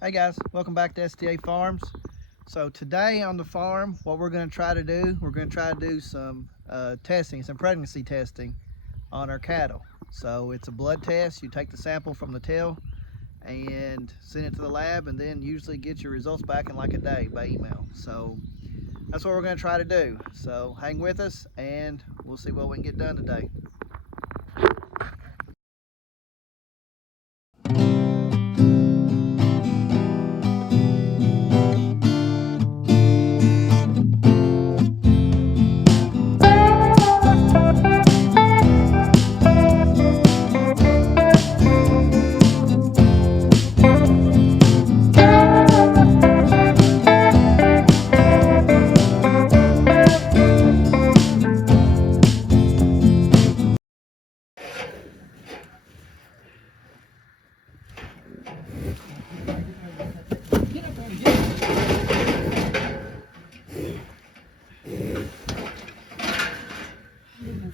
Hey guys, welcome back to STA Farms. So today on the farm, what we're going to try to do, some testing, some pregnancy testing on our cattle. So it's a blood test. You take the sample from the tail and send it to the lab, and then usually get your results back in like a day by email. So that's what we're going to try to do. So hang with us and we'll see what we can get done today.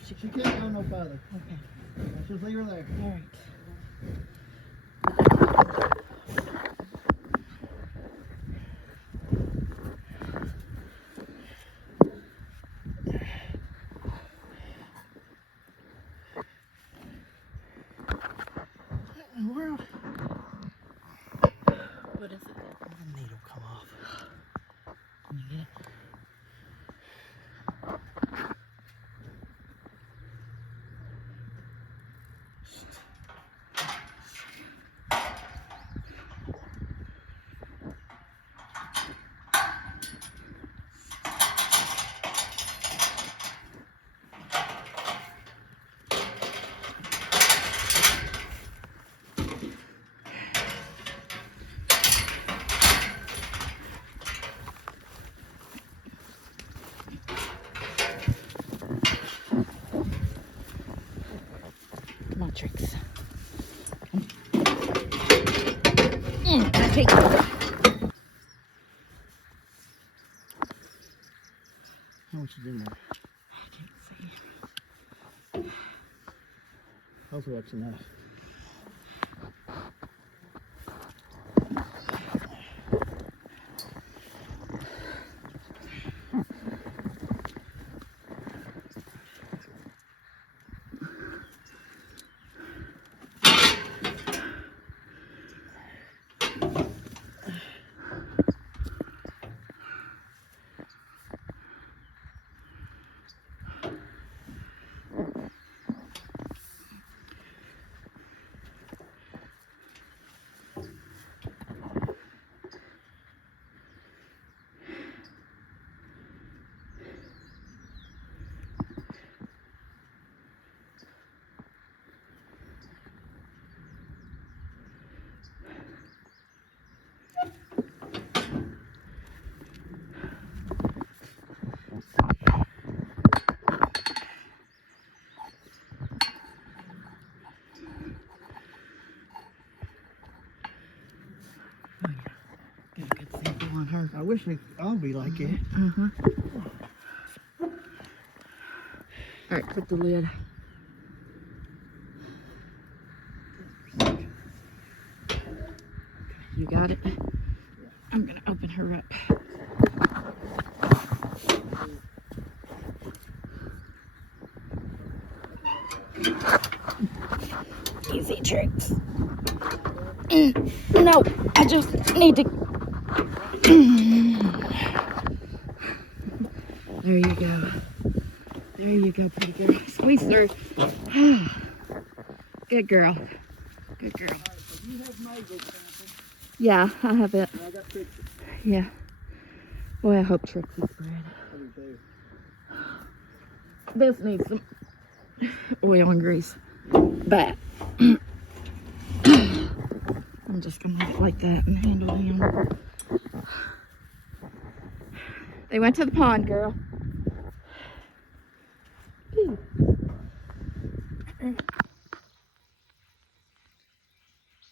She can't go no further. Okay. Let's just leave her there. All right. What in the world? What is it? The needle come off. Can you get it? Come on, Tricks. Take it. How much is in there? I can't see. Hopefully that's enough. Oh, yeah. Got a good sample on her. I wish we all be like it. Mm-hmm. All right, put the lid. You got it? I'm gonna open her up. Easy, Tricks. No, I just need to. There you go. There you go, pretty girl. Squeeze through. Good girl. Good girl. Alright, so you have made this sample. Yeah, I have it. And I got pictures. Yeah. Boy, I hope Trixie's bred. I do too. This needs some oil and grease. But I'm just gonna leave it like that and handle him. They went to the pond, girl. Ooh.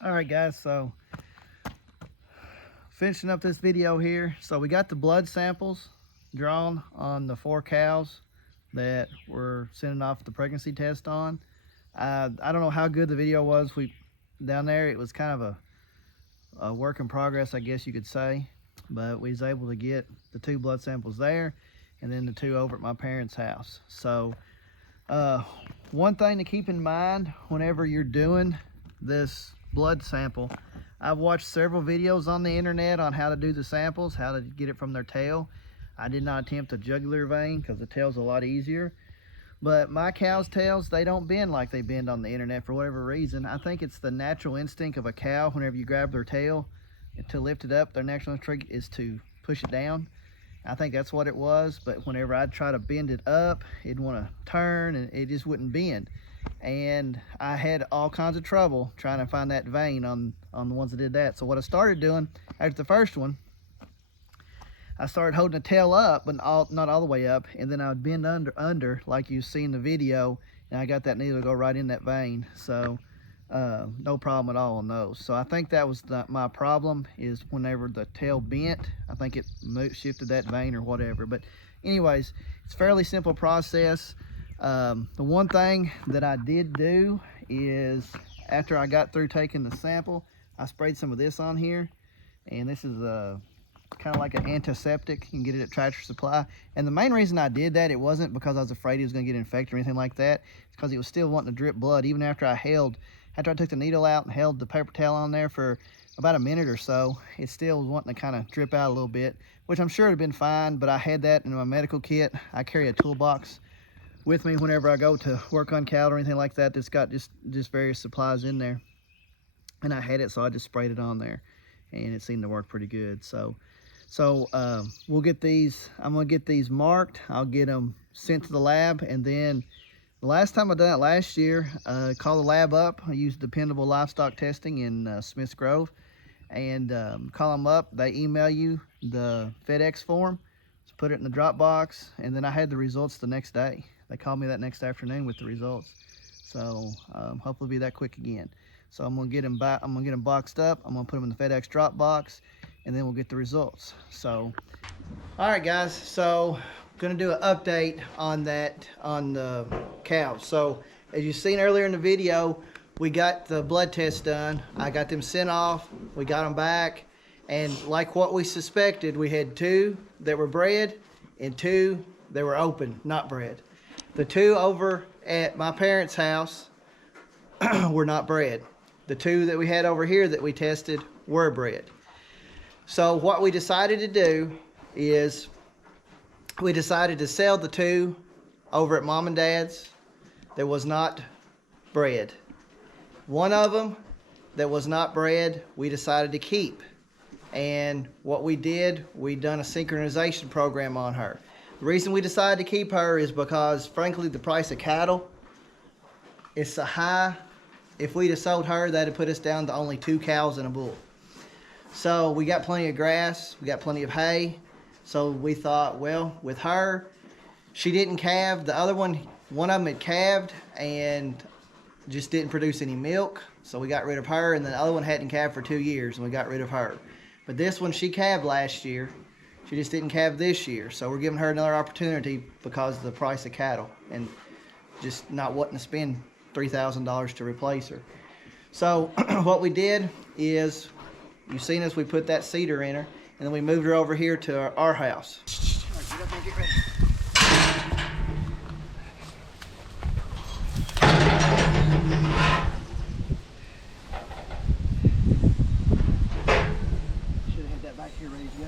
Alright guys, so finishing up this video here. So we got the blood samples drawn on the 4 cows that we're sending off the pregnancy test on. I don't know how good the video was. Down there, it was kind of a work in progress, I guess you could say. But we was able to get the 2 blood samples there, and then the 2 over at my parents' house. So one thing to keep in mind whenever you're doing this blood sample, I've watched several videos on the internet on how to do the samples, how to get it from their tail. I did not attempt a jugular vein because the tail's a lot easier. But my cow's tails, they don't bend like they bend on the internet for whatever reason. I think it's the natural instinct of a cow. Whenever you grab their tail to lift it up, their natural instinct is to push it down. I think that's what it was. But whenever I'd try to bend it up, it'd want to turn and it just wouldn't bend. And I had all kinds of trouble trying to find that vein on the ones that did that. So what I started doing after the first one, I started holding the tail up, but not all the way up, and then I would bend under like you see in the video, and I got that needle to go right in that vein. So no problem at all on those. So I think that was my problem, is whenever the tail bent, I think it shifted that vein or whatever. But anyways, it's a fairly simple process. The one thing that I did do is after I got through taking the sample, I sprayed some of this on here, and this is kind of like an antiseptic. You can get it at Tractor Supply. And the main reason I did that, it wasn't because I was afraid he was going to get infected or anything like that. It's because he was still wanting to drip blood even after I took the needle out and held the paper towel on there for about a minute or so. It still was wanting to kind of drip out a little bit, which I'm sure would have been fine, but I had that in my medical kit. I carry a toolbox with me whenever I go to work on cattle or anything like that that's got just various supplies in there. And I had it, so I just sprayed it on there, and it seemed to work pretty good. So we'll get these, I'm gonna get these marked. I'll get them sent to the lab, and then the last time I done it last year, call the lab up. I used Dependable Livestock Testing in Smiths Grove, and call them up. They email you the FedEx form, so put it in the drop box, and then I had the results the next day. They called me that next afternoon with the results. So hopefully be that quick again. So I'm gonna get them back. I'm gonna get them boxed up. I'm gonna put them in the FedEx drop box, and then we'll get the results. So, all right, guys. So, gonna do an update on the cows. So, as you've seen earlier in the video, we got the blood test done. I got them sent off. We got them back, and like what we suspected, we had 2 that were bred and 2 that were open, not bred. The 2 over at my parents' house were not bred. The 2 that we had over here that we tested were bred. So what we decided to do is we decided to sell the 2 over at Mom and Dad's that was not bred. One of them that was not bred, we decided to keep. And what we did, we done a synchronization program on her. The reason we decided to keep her is because, frankly, the price of cattle is so high. If we'd have sold her, that'd put us down to only 2 cows and a bull. So we got plenty of grass, we got plenty of hay. So we thought, well, with her, she didn't calve. The other one of them had calved and just didn't produce any milk. So we got rid of her, and the other one hadn't calved for 2 years, and we got rid of her. But this one, she calved last year. She just didn't calve this year. So we're giving her another opportunity because of the price of cattle and just not wanting to spend $3,000 to replace her. So what we did is, you've seen us, we put that cedar in her, and then we moved her over here to our house. All right, get up there, get ready. Should have had that back here ready to go.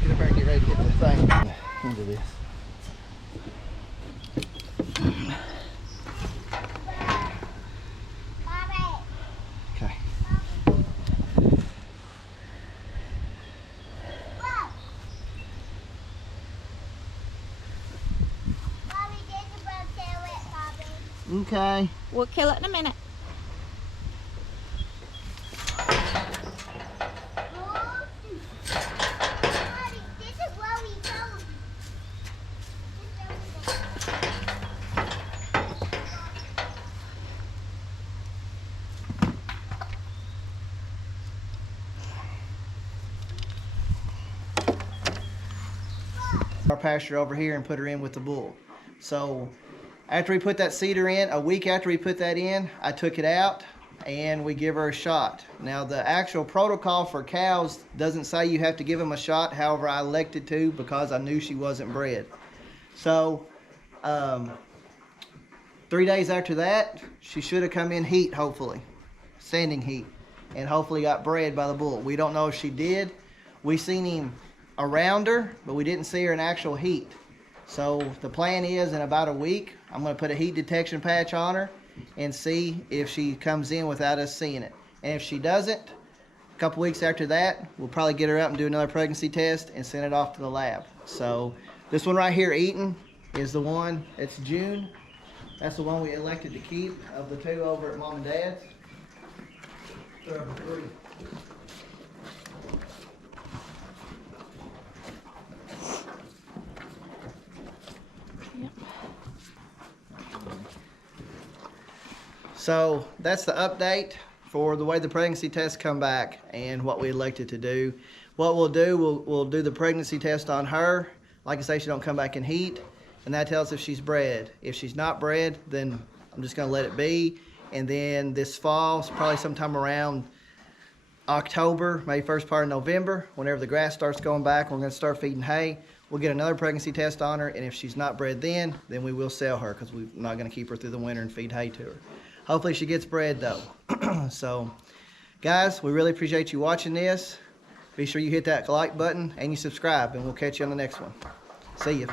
Get up there and get ready to get the thing into this. Okay. Okay. We'll kill it in a minute. Our pasture over here and put her in with the bull. So after we put that cedar in, a week after we put that in, I took it out and we give her a shot. Now the actual protocol for cows doesn't say you have to give them a shot. However, I elected to because I knew she wasn't bred. So 3 days after that, she should have come in heat, hopefully, standing heat, and hopefully got bred by the bull. We don't know if she did. We seen him around her, but we didn't see her in actual heat. So the plan is in about a week, I'm going to put a heat detection patch on her and see if she comes in without us seeing it. And if she doesn't, a couple weeks after that, we'll probably get her out and do another pregnancy test and send it off to the lab. So this one right here, Eaton, is the one. It's June. That's the one we elected to keep of the two over at Mom and Dad's. So that's the update for the way the pregnancy tests come back and what we elected to do. What we'll do, we'll do the pregnancy test on her. Like I say, she don't come back in heat, and that tells us if she's bred. If she's not bred, then I'm just gonna let it be. And then this fall, probably sometime around October, maybe first part of November, whenever the grass starts going back, we're gonna start feeding hay. We'll get another pregnancy test on her, and if she's not bred then we will sell her because we're not gonna keep her through the winter and feed hay to her. Hopefully she gets bred though. So guys, we really appreciate you watching this. Be sure you hit that like button and you subscribe, and we'll catch you on the next one. See ya.